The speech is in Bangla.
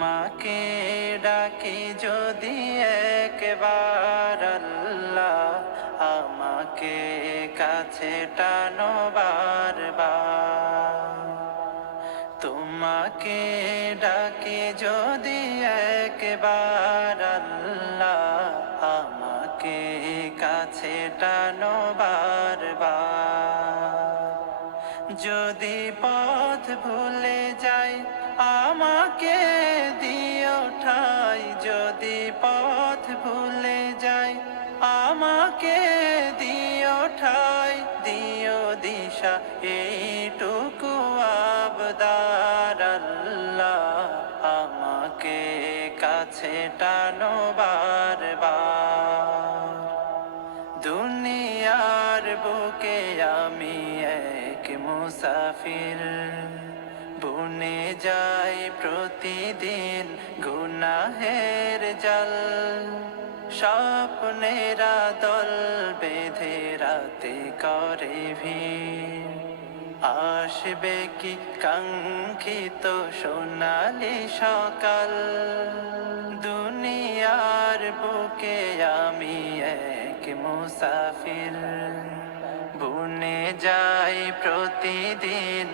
মাকে ডাকি যদি একবার আল্লাহ, আমাকে কাছে টানো বারবার। তোমাকে ডাকি যদি একবার আল্লাহ, আমাকে কাছে টানো বারবার। যদি পথ ভুলে যাই আমাকে দিও ঠাই, যদি পথ ভুলে যাই আমাকে দিও ঠাই, দিও দিশা এইটুকু আবদার আল্লাহ, আমাকে কাছে টানো বারবার। দুনিয়ার বুকে আমি এক মুসাফির, বুনে যাই প্রতিদিন গুনাহের জাল। স্বপ্নেরা দল বেঁধে রাতে করে ভিড়, আসবে কি কাঙ্ক্ষিত সোনালি সকাল। দুনিয়ার বুকে আমি এক মুসাফির, বুনে যাই প্রতিদিন